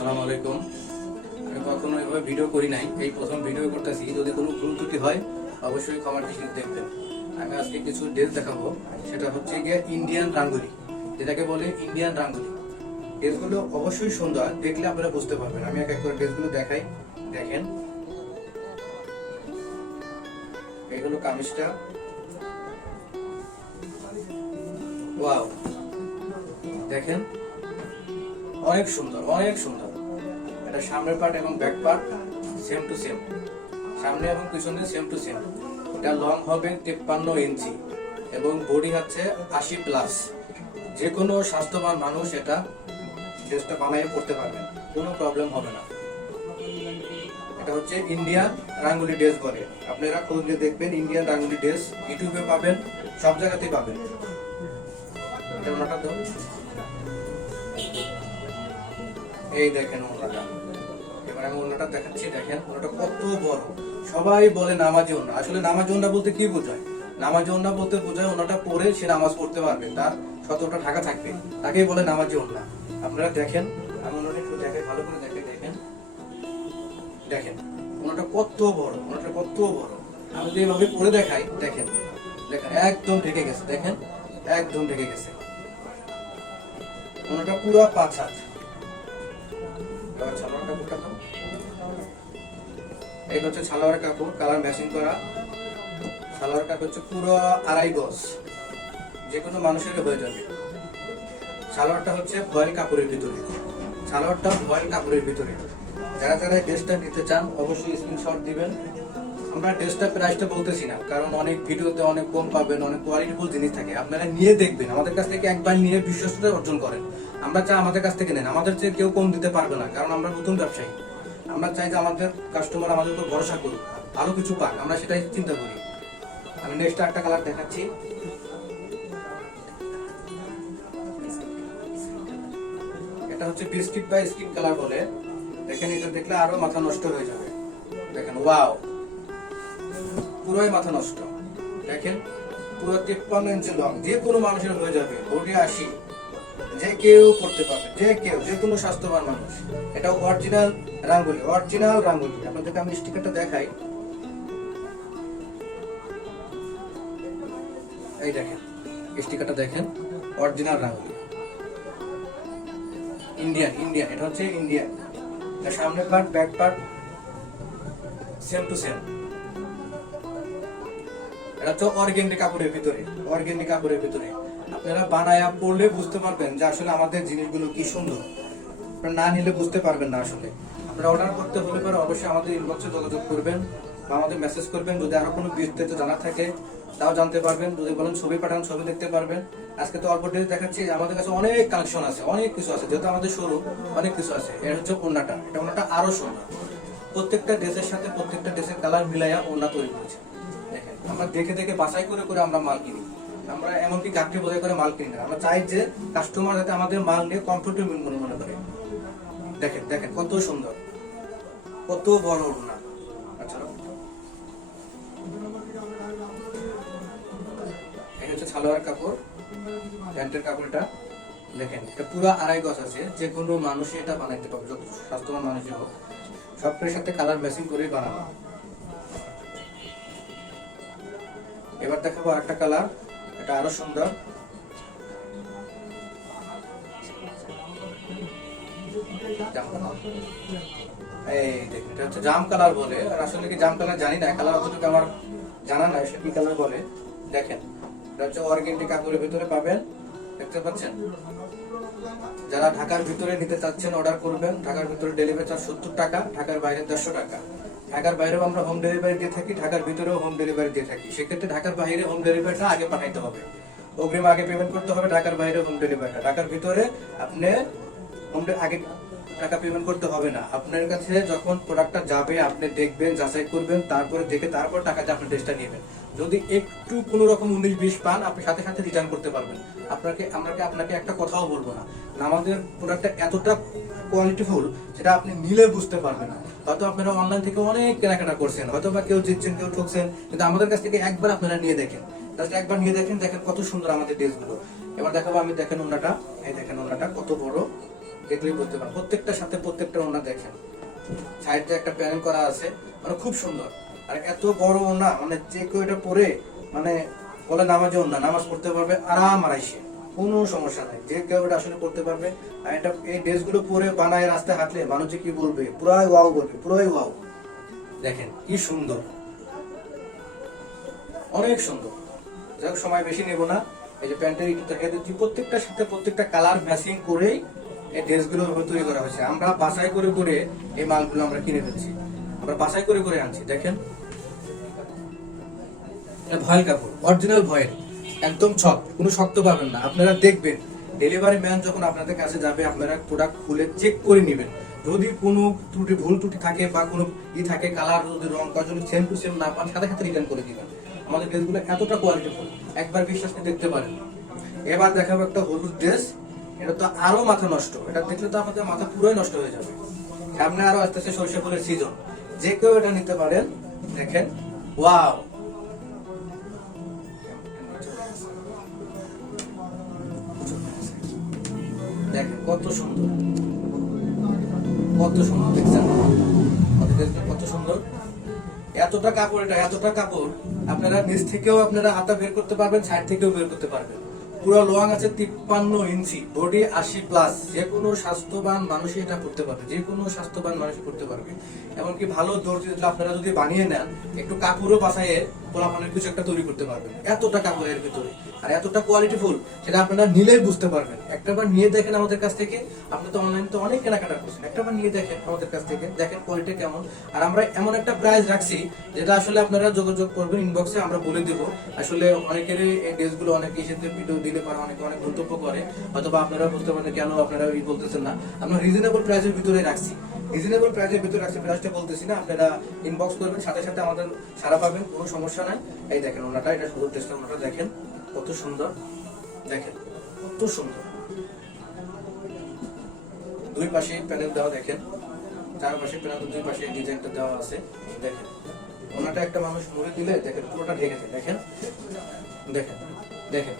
আসসালামু আলাইকুম। আমি কখনো এভাবে ভিডিও করি নাই। এই প্রথম ভিডিও করতেছি। যদি কোনো ভুল ত্রুটি হয়, অবশ্যই কমার দৃষ্টি দেখবেন। আমি আজকে কিছু ড্রেস দেখাবো। সেটা হচ্ছে গিয়ে ইন্ডিয়ান রাঙ্গুলি যেটাকে বলে ইন্ডিয়ান রাঙ্গুলি ড্রেসগুলো অবশ্যই সুন্দর। দেখলে আপনারা বুঝতে পারবেন। আমি এক এক করে ড্রেসগুলো দেখাই। দেখেন। এই হলো কামিজটা। ওয়াও দেখেন। অনেক সুন্দর অনেক সুন্দর। এটা সামনের পার্ট এবং back part same to same সামনে এবং পিছনে সেম টু সেম এটা লং হবে তেপ্পান্ন ইঞ্চি এবং বডি হচ্ছে আশি প্লাস যে কোনো স্বাস্থ্যবান মানুষ এটা ড্রেসটা বানাইয়ে পড়তে পারবেন, কোনো প্রবলেম হবে না। এটা হচ্ছে ইন্ডিয়ান রাঙ্গুলি ড্রেস বলে। আপনারা খুঁজলে দেখবেন ইন্ডিয়ান রাঙ্গুলি ড্রেস ইউটিউবে পাবেন, সব জায়গাতেই পাবেন। এটা ওনাটা এই দেখেন ওনাটা এবার আমি ওনাটা দেখাচ্ছি, দেখেন ওনাটা কত বড়। সবাই বলে নামাজি ওনা আসলে নামাজি ওনা বলতে কি বোঝায়? নামাজি ওনা বলতে বোঝায় ওনাটা পরে সে নামাজ পড়তে পারবে, তার শতটা ঢাকা থাকবে। তাকেই বলে নামাজি ওনা আপনারা দেখেন, আমি ওনাটা একটু দেখে ভালো করে দেখে দেখেন। দেখেন ওনাটা কত বড় ওনাটা কত বড়। আমি যদি এভাবে পরে দেখাই, দেখেন দেখেন, একদম ঢেকে গেছে, দেখেন, একদম ঢেকে গেছে। ওনাটা পুরো পাঁচ হাত। এই হচ্ছে সালোয়ার কাপড় কালার ম্যাচিং করা। সালোয়ার কাপড় হচ্ছে পুরো আড়াই গজ যে কোনো মানুষের হয়ে যাবে। সালোয়ারটা হচ্ছে ভয়েল কাপড়ের ভিতরে। সালোয়ারটা ভয়েল কাপড়ের ভিতরে। যারা যারা এই ড্রেসটা নিতে চান, অবশ্যই স্ক্রিনশট দিবেন। আমরা ড্রেসটা প্রাইসটা বলতেছি না, কারণ অনেক ভিডিওতে অনেক কম পাবেন, অনেক কোয়ালিটিফুল জিনিস থাকে। আপনারা নিয়ে দেখবেন, আমাদের কাছ থেকে একবার নিয়ে বিশ্বস্ততা অর্জন করেন। আমরা চাই আমাদের কাছ থেকে নেন, আমাদের চেয়ে কেউ কম দিতে পারবে না, কারণ আমরা নতুন ব্যবসায়ী। আমরা চাই যে আমাদের কাস্টমার আমাদের উপর ভরসা করুক, ভালো কিছু পাক, আমরা সেটাই চিন্তা করি। আমি নেক্সট একটা কালার দেখাচ্ছি। এটা হচ্ছে বিস্কিট বা স্কিন কালার বলে। দেখেন, এটা দেখলে আরও মাথা নষ্ট হয়ে যাবে। দেখেন ওয়াও পুরোই মাথা নষ্ট। দেখেন, পুরো তেপ্পান্ন ইঞ্চি লং যে কোনো মানুষের হয়ে যাবে, বডি আসি যে কেউ করতে পারবে, যে কেউ, যে কোনো স্বাস্থ্যবান মানুষ। এটা অরিজিনাল রাঙ্গুলি অরিজিনাল রাঙ্গুলি। আপনাদেরকে আমি স্টিকারটা দেখাই। এই দেখেন স্টিকারটা দেখেন অরিজিনাল রাঙ্গুলি। ইন্ডিয়ান ইন্ডিয়ান এটা হচ্ছে ইন্ডিয়ান এটা সামনের part back part same to same এটা তো অর্গেন্ডি কাপড়ের ভিতরে, অর্গেন্ডি কাপড়ের ভিতরে। আপনারা বানায়া পড়লে বুঝতে পারবেন যে আসলে আমাদের জিনিসগুলো কি সুন্দর। আপনারা না নিলে বুঝতে পারবেন না আসলে। আপনারা অর্ডার করতে হলে পরে অবশ্যই আমাদের ইনবক্সে যোগাযোগ করবেন বা আমাদের মেসেজ করবেন। যদি আরও কোনো বিস্তারিত জানা থাকে, তাও জানতে পারবেন। যদি বলেন ছবি পাঠান, ছবি দেখতে পারবেন। আজকে তো অল্প ডেট দেখাচ্ছি, আমাদের কাছে অনেক কালেকশন আছে, অনেক কিছু আছে। যেহেতু আমাদের শোরুম অনেক কিছু আছে। এর হচ্ছে ওন্নাটা এটা ওন্নাটা আরও সুন্দর। প্রত্যেকটা ড্রেসের সাথে প্রত্যেকটা ড্রেসের কালার মিলাইয়া ওন্না তৈরি করেছে। আমরা দেখে দেখে বাছাই করে করে আমরা মাল কিনি। আমরা এমনকি গাঠি বোঝাই করে মাল কিনি না। আমরা চাই যে কাস্টমার যাতে আমাদের মাল নিয়ে কমফোর্টেবল মনে মনে করে। দেখেন দেখেন, কত সুন্দর। কত বড় ওড়না। আচ্ছা হচ্ছে সালোয়ার কাপড়। প্যান্টের কাপড়টা। দেখেন, এটা পুরো আড়াই গজ আছে। যে কোনো মানুষই এটা বানাইতে পারবে, যত স্বাস্থ্যবান মানুষই হোক। সবটার সাথে কালার ম্যাচিং করেই বানানো এবার দেখাবো আরেকটা কালার। এটা আরও সুন্দর। জাম কালার বলে। আর আসলে কি জাম কালার আমার জানা নাই কালার বলে। দেখেন হচ্ছে কাপড়ের পাবেন। দেখতে পাচ্ছেন? যারা ঢাকার ভিতরে নিতে চাচ্ছেন, অর্ডার করবেন। ঢাকার ভিতরে ডেলিভারি চার্জ সত্তর টাকা, ঢাকার বাইরে দেড়শো টাকা। ঢাকার বাইরেও আমরা হোম ডেলিভারি দিয়ে থাকি, ঢাকার ভিতরেও হোম ডেলিভারি দিয়ে থাকি। সেক্ষেত্রে ঢাকার বাইরে হোম ডেলিভারিটা আগে পাঠাইতে হবে। অগ্রিম আগে পেমেন্ট করতে হবে, ঢাকার বাইরে হোম ডেলিভারিটা ঢাকার ভিতরে আপনি হোম আগে টাকা পেমেন্ট করতে হবে না। আপনার কাছে যখন প্রোডাক্টটা যাবে, আপনি দেখবেন, যাচাই করবেন, তারপরে দেখে তারপর টাকাতে আপনি ড্রেসটা নেবেন। যদি একটু কোনো রকম উনিশ বিশ পান, আপনি সাথে সাথে রিটার্ন করতে পারবেন। আপনাকে, আমাকে, আপনাকে একটা কথাও বলব না। আমাদের প্রোডাক্টটা এতটা কোয়ালিটিফুল সেটা আপনি নিলে বুঝতে পারবেন না। হয়তো আপনারা অনলাইন থেকে অনেক কেনাকাটা করছেন, হয়তো বা কেউ জিতছেন, কেউ ঠকছেন, কিন্তু আমাদের কাছ থেকে একবার আপনারা নিয়ে দেখেন। জাস্ট একবার নিয়ে দেখেন দেখেন কত সুন্দর আমাদের ড্রেসগুলো এবার দেখাবো আমি, দেখেন ওনাটা এই দেখেন ওনাটা কত বড়। দেখলেই বুঝতে পারেন প্রত্যেকটার সাথে প্রত্যেকটা ওনা দেখেন। সাইডে একটা প্যানেল করা আছে মানে খুব সুন্দর। আর এত বড় ওনা মানে যে কেউ এটা পরে মানে বলে নামাজে ওনা নামাজ পড়তে পারবে আরাম আরাইসে কোনো সমস্যা নাই। যে কেউ এটা আসলে করতে পারবে। আর এটা, এই ড্রেসগুলো পরে বানায় রাস্তায় হাঁটলে মানুষ কি বলবে? পুরাই ওয়াও বলবে, পুরাই ওয়াও। দেখেন, কি সুন্দর। অনেক সুন্দর। যাই সময় বেশি নেব না। এই যে প্যান্টের একটু দেখা প্রত্যেকটার সাথে প্রত্যেকটা কালার ম্যাচিং করেই এই ড্রেসগুলো তৈরি করা হয়েছে। আমরা বাছাই করে করে এই মালগুলো আমরা কিনে ফেলছি আমরা বাছাই করে করে আনছি, দেখেন। ভয়েল কাপড় অরিজিনাল ভয়েল, একদম ছক, কোনো শক্ত পাবেন না। আপনারা দেখবেন ডেলিভারি ম্যান যখন আপনাদের কাছে যাবে, আপনারা প্রোডাক্ট খুলে চেক করে নেবেন। যদি কোনো ত্রুটি, ভুল ত্রুটি থাকে বা কোনো ই থাকে কালার যদি রং কাজ যদি সেম টু সেম না পান, সাথে সাথে রিটার্ন করে দিবেন। আমাদের ড্রেসগুলো এতটা কোয়ালিটিফুল একবার বিশ্বাস করে দেখতে পারেন। এবার দেখাবো একটা হলুদ ড্রেস এটা তো আরও মাথা নষ্ট। এটা দেখলে তো আমাদের মাথা পুরোই নষ্ট হয়ে যাবে। সামনে আরও আস্তে আস্তে সরিষা ফুলের সিজন যে কেউ এটা নিতে পারেন, দেখেন, ওয়াও। কত সুন্দর। কত সুন্দর কত সুন্দর। এতটা কাপড় এটা, এতটা কাপড় আপনারা নিচ থেকেও আপনারা হাতা বের করতে পারবেন, সাইড থেকেও বের করতে পারবেন। পুরো লং আছে তিপ্পান্ন ইঞ্চি বডি আশি প্লাস যে কোনো স্বাস্থ্যবান মানুষই এটা করতে পারবে, যে কোনো স্বাস্থ্যবান মানুষ করতে পারবে। এমনকি ভালো দর্জি আপনারা যদি বানিয়ে নেন, একটু কাপড়ও বাসায় পোলাপানের কিছু একটা তৈরি করতে পারবেন। এতটা কাপড়ের ভিতরে, আর এতটা কোয়ালিটিফুল সেটা আপনারা নিলেই বুঝতে পারবেন। একটাবার নিয়ে দেখেন আমাদের কাছ থেকে। আপনি তো অনলাইন তো অনেক কেনাকাটা করছেন। একটাবার নিয়ে দেখেন আমাদের কাছ থেকে। দেখেন কোয়ালিটি কেমন। আর আমরা এমন একটা প্রাইস রাখছি, যেটা আসলে আপনারা যোগাযোগ করবেন ইনবক্সে আমরা বলে দেবো। আসলে অনেকেরই এই ড্রেসগুলো অনেক ইসেতে ভিডিও দিলে পরে, অনেকে অনেক মন্তব্য করে। অথবা আপনারা বুঝতে পারেন কেন আপনারা এই বলতেছেন না। আমরা রিজনেবল প্রাইসের ভিতরে রাখছি। রিজনেবল প্রাইসের ভিতরে রাখছি। প্রাইসটা বলতেছি না, আপনারা ইনবক্স করবেন। সাথে সাথে আমাদের সারা পাবেন, কোনো সমস্যা নাই। এই দেখেন ওনাটা, এটা শুধু টেস্টটা ওনাটা দেখেন। কত সুন্দর। দেখেন, কত সুন্দর। দুই পাশে প্যানেল দেওয়া দেখেন। চার পাশে প্যানেল দুই পাশে ডিজাইনটা দেওয়া আছে। দেখেন। ওনাটা একটা মানুষ মুড়ে দিলে দেখেন পুরোটা ঢেকে যায়। দেখেন? দেখেন। দেখেন।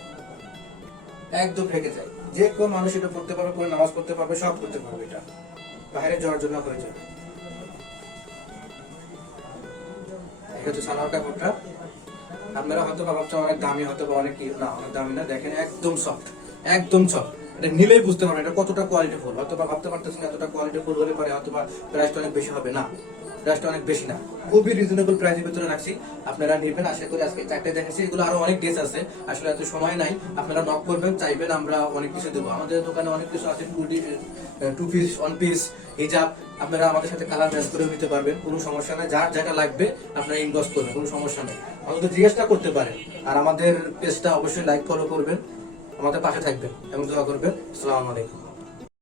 একদম ঢেকে যায়। যে কোন মানুষ এটা পড়তে পারবে পরে নামাজ পড়তে পারবে, সব করতে পারবে এটা। বাইরে যাওয়ার জন্য হয়ে যাবে। আপনারা হয়তো ভাবছেন অনেক দামি হয়তো বা অনেক না, অনেক দামি না। দেখেন, একদম সফট একদম সফট এটা নিলেই বুঝতে পারবেন এটা কতটা কোয়ালিটি ফুল হয়তো বা ভাবতে পারতেছেন এতটা কোয়ালিটি ফুল হলে পরে হয়তো বা প্রাইসটা অনেক বেশি হবে। না প্রাইসটা অনেক বেশি না। খুবই রিজনেবল প্রাইসের ভিতরে রাখছি। আপনারা নেবেন, আশা করি আজকে চারটে দেখেছি। এগুলো আরও অনেক ড্রেস আছে। আসলে এত সময় নাই। আপনারা নক করবেন, চাইবেন আমরা অনেক কিছু দেবো। আমাদের দোকানে অনেক কিছু আছে two two piece one piece হিজাব আপনারা আমাদের সাথে কালার ম্যাচ করে নিতে পারবেন। কোনো সমস্যা নাই। যার যেটা লাগবে, আপনারা ইনবক্স করবেন। কোনো সমস্যা নেই। অন্তত জিজ্ঞেসটা করতে পারেন। আর আমাদের পেজটা অবশ্যই লাইক ফলো করবেন। আমাদের পাশে থাকবেন এবং দোয়া করবেন। আসসালামু আলাইকুম।